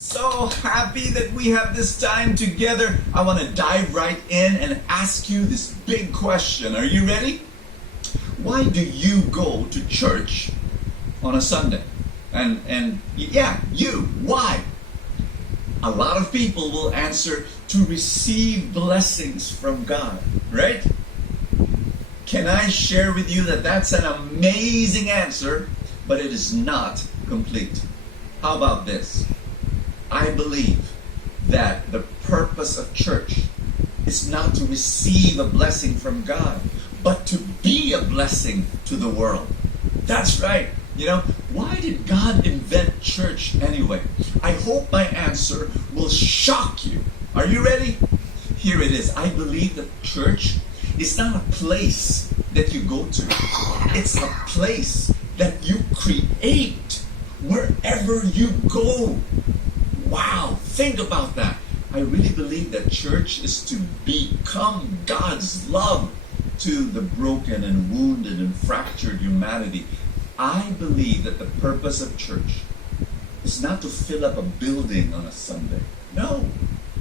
So happy that we have this time together. I want to dive right in and ask you this big question. Are you ready? Why do you go to church on a Sunday? And yeah, you. Why? A lot of people will answer to receive blessings from God, right? Can I share with you that that's an amazing answer, but it is not complete. How about this? I believe that the purpose of church is not to receive a blessing from God, but to be a blessing to the world. That's right. Why did God invent church anyway? I hope my answer will shock you. Are you ready? Here it is. I believe that church is not a place that you go to. It's a place that you create wherever you go. Wow, think about that. I really believe that church is to become God's love to the broken and wounded and fractured humanity. I believe that the purpose of church is not to fill up a building on a Sunday. No,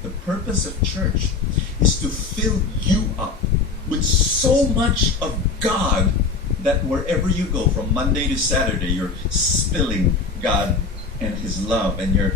the purpose of church is to fill you up with so much of God that wherever you go, from Monday to Saturday, you're spilling God and His love, and you're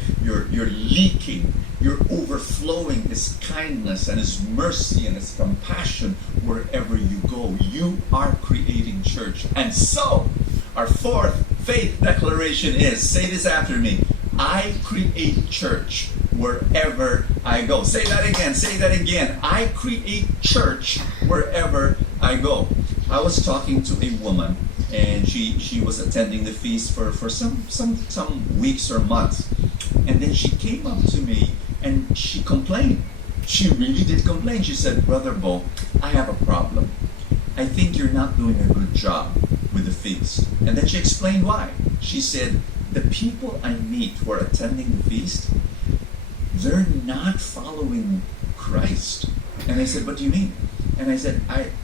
leaking, you're overflowing His kindness and His mercy and His compassion wherever you go. You are creating church. And so, our fourth faith declaration is, say this after me, I create church wherever I go. Say that again. I create church wherever I go. I was talking to a woman, and she was attending the feast for some weeks or months. And then she came up to me and she complained. She really did complain. She said, Brother Bo, I have a problem. I think you're not doing a good job with the feast. And then she explained why. She said, the people I meet who are attending the feast, they're not following Christ. And I said, what do you mean? And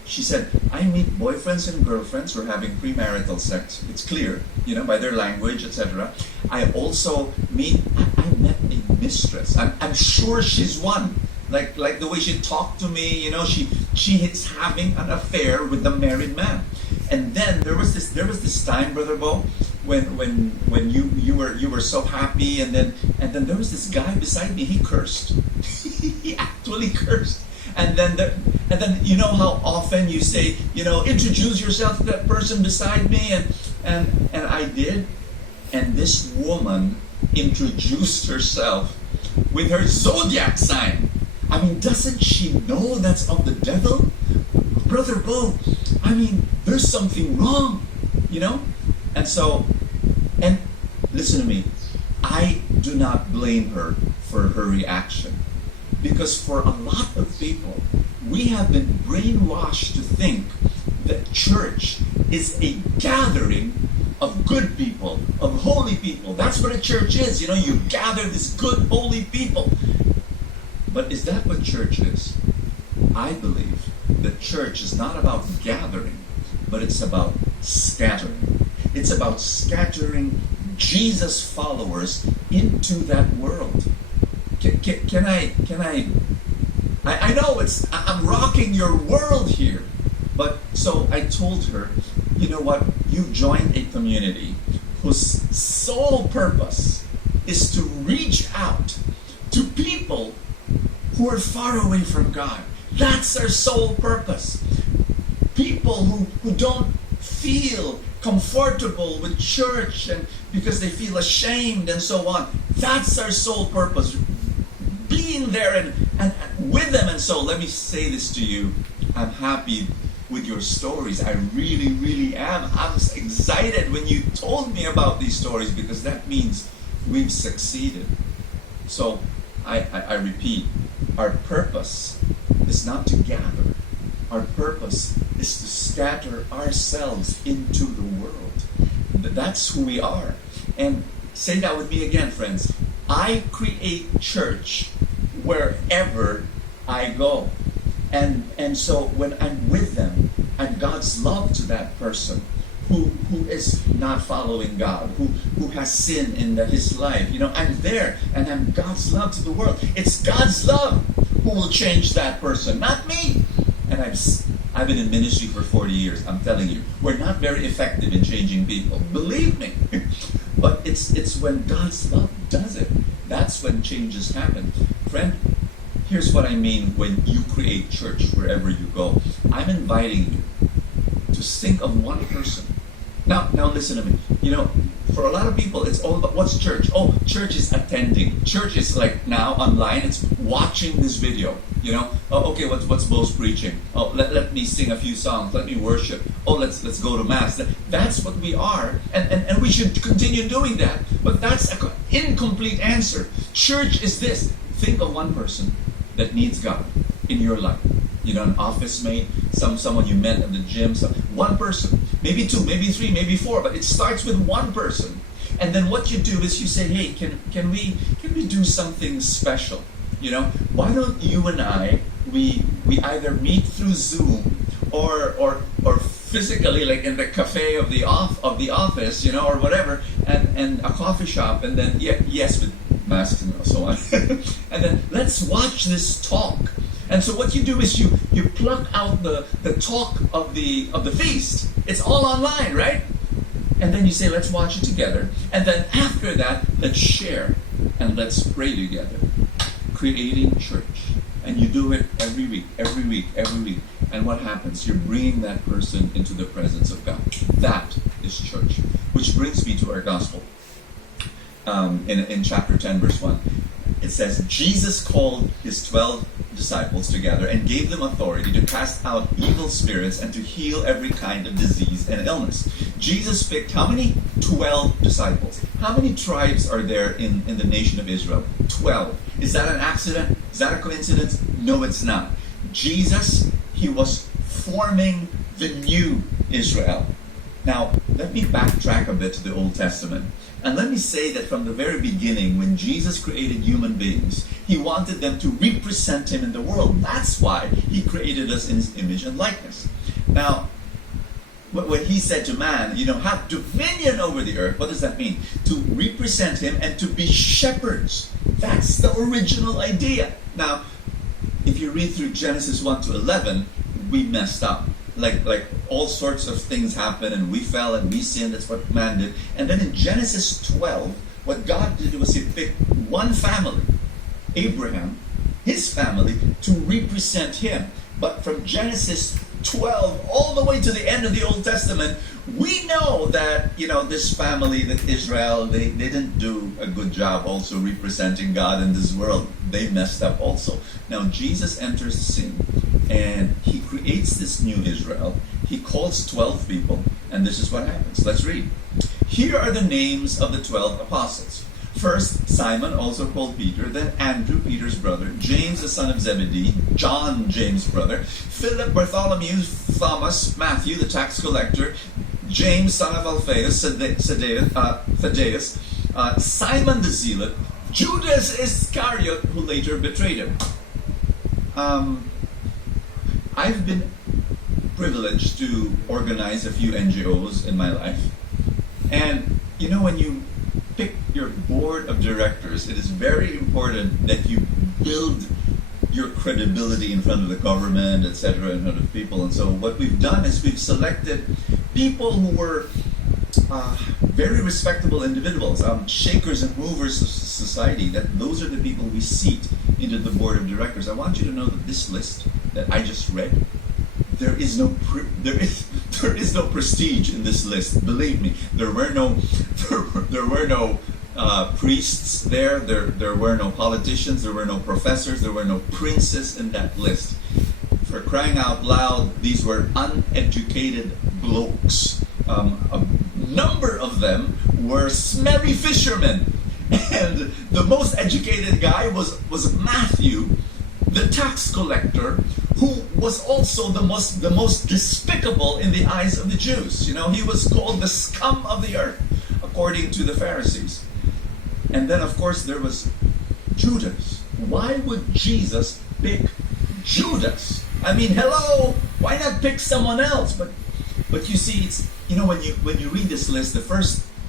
she said, I meet boyfriends and girlfriends who are having premarital sex. It's clear, by their language, etc. I also I met a mistress. I'm sure she's one. Like the way she talked to me, she is having an affair with the married man. And then there was this time, Brother Bo, when you were so happy, and then there was this guy beside me. He cursed. He actually cursed. And then you know how often you say, introduce yourself to that person beside me, and I did. And this woman introduced herself with her zodiac sign. I mean, doesn't she know that's of the devil? Brother Bo, there's something wrong, And listen to me, I do not blame her for her reaction. Because for a lot of people, we have been brainwashed to think that church is a gathering of good people, of holy people. That's what a church is. You gather these good, holy people. But is that what church is? I believe that church is not about gathering, but it's about scattering. It's about scattering Jesus followers into that world. Can I know I'm rocking your world here. But so I told her, you know what? You've joined a community whose sole purpose is to reach out to people who are far away from God. That's our sole purpose. People who don't feel comfortable with church, and because they feel ashamed and so on. That's our sole purpose. Being there and with them. And so let me say this to you. I'm happy with your stories. I really, really am. I was excited when you told me about these stories, because that means we've succeeded. So I repeat, our purpose is not to gather. Our purpose is to scatter ourselves into the world. That's who we are. And say that with me again, friends. I create church wherever I go. And so when I'm with them, I'm God's love to that person who is not following God, who has sin in his life. I'm there, and I'm God's love to the world. It's God's love who will change that person, not me. And I've been in ministry for 40 years. I'm telling you, we're not very effective in changing people. Believe me. But it's when God's love does it. That's when changes happen. Friend, here's what I mean when you create church wherever you go. I'm inviting you to think of one person. Now listen to me. For a lot of people, it's all about what's church. Oh, church is attending. Church is like now online. It's watching this video. Oh, okay, what's Bo's preaching? Oh, let me sing a few songs. Let me worship. Oh, let's go to mass. That's what we are, and we should continue doing that. But that's an incomplete answer. Church is this. Think of one person that needs God in your life. An office mate, someone you met at the gym, one person, maybe two, maybe three, maybe four, but it starts with one person. And then what you do is you say, hey, can we do something special? Why don't you and I we either meet through Zoom or physically, like in the cafe of the office, or whatever, and a coffee shop, and then yes, with masks and so on, and then let's watch this talk. And so what you do is you pluck out the talk of the feast. It's all online, right? And then you say, let's watch it together. And then after that, let's share and let's pray together. Creating church. And you do it every week. And what happens? You're bringing that person into the presence of God. That is church. Which brings me to our gospel. In chapter 10, verse 1. It says, Jesus called his 12 disciples together and gave them authority to cast out evil spirits and to heal every kind of disease and illness. Jesus picked how many? 12 disciples. How many tribes are there in the nation of Israel? 12. Is that an accident? Is that a coincidence? No, it's not. Jesus, he was forming the new Israel. Now, let me backtrack a bit to the Old Testament. And let me say that from the very beginning, when Jesus created human beings, he wanted them to represent him in the world. That's why he created us in his image and likeness. Now, when he said to man, have dominion over the earth, what does that mean? To represent him and to be shepherds. That's the original idea. Now, if you read through Genesis 1 to 11, we messed up. Like all sorts of things happened, and we fell and we sinned. That's what man did. And then in Genesis 12, what God did was he picked one family, Abraham, his family, to represent him. But from Genesis 12 all the way to the end of the Old Testament, we know that this family, that Israel, they didn't do a good job also representing God in this world. They messed up also. Now Jesus enters the scene and he creates this new Israel. He calls 12 people, and this is what happens. Let's read. Here are the names of the 12 apostles. First, Simon, also called Peter, then Andrew, Peter's brother, James, the son of Zebedee, John, James' brother, Philip, Bartholomew, Thomas, Matthew, the tax collector, James, son of Alphaeus, Thaddeus, Simon the Zealot, Judas Iscariot, who later betrayed him. I've been privileged to organize a few NGOs in my life. And when you pick your board of directors, it is very important that you build your credibility in front of the government, etc., in front of people. And so what we've done is we've selected people who were very respectable individuals, shakers and movers of society. Those are the people we seat into the board of directors. I want you to know that this list that I just read, there is no prestige in this list. Believe me, there were no priests there. There were no politicians. There were no professors. There were no princes in that list. For crying out loud, these were uneducated blokes. A number of them were smelly fishermen, and the most educated guy was Matthew, the tax collector, who was also the most despicable in the eyes of the Jews. He was called the scum of the earth, according to the Pharisees. And then, of course, there was Judas. Why would Jesus pick Judas? I mean, hello, why not pick someone else? But But you see, it's when you read this list,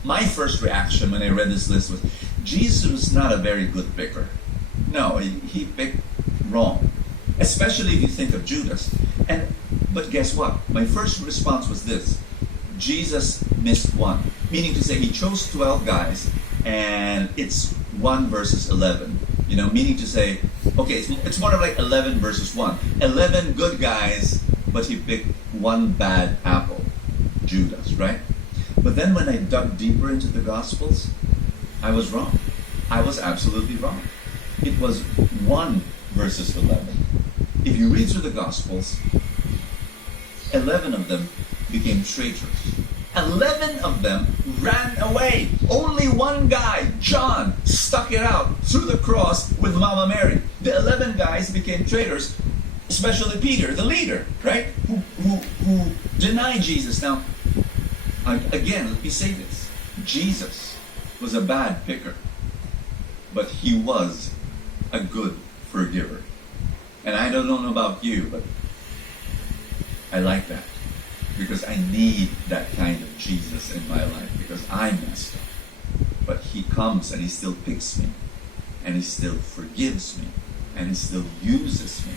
my first reaction when I read this list was Jesus was not a very good picker. No, he picked wrong, especially if you think of Judas. But guess what? My first response was this: Jesus missed one, meaning to say he chose 12 guys, and it's 1 versus 11. Meaning to say, okay, it's more of like 11 versus 1. 11 good guys, but he picked one bad apple, Judas, right? But then when I dug deeper into the Gospels, I was wrong. I was absolutely wrong. It was 1 versus 11. If you read through the Gospels, 11 of them became traitors. 11 of them ran away. Only one guy, John, stuck it out through the cross with Mama Mary. The 11 guys became traitors, especially Peter, the leader, right? Who denied Jesus. Now, again, let me say this. Jesus was a bad picker, but he was a good forgiver. And I don't know about you, but I like that. Because I need that kind of Jesus in my life, because I messed up. But he comes and he still picks me, and he still forgives me, and he still uses me.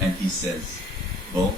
And he says, Bo,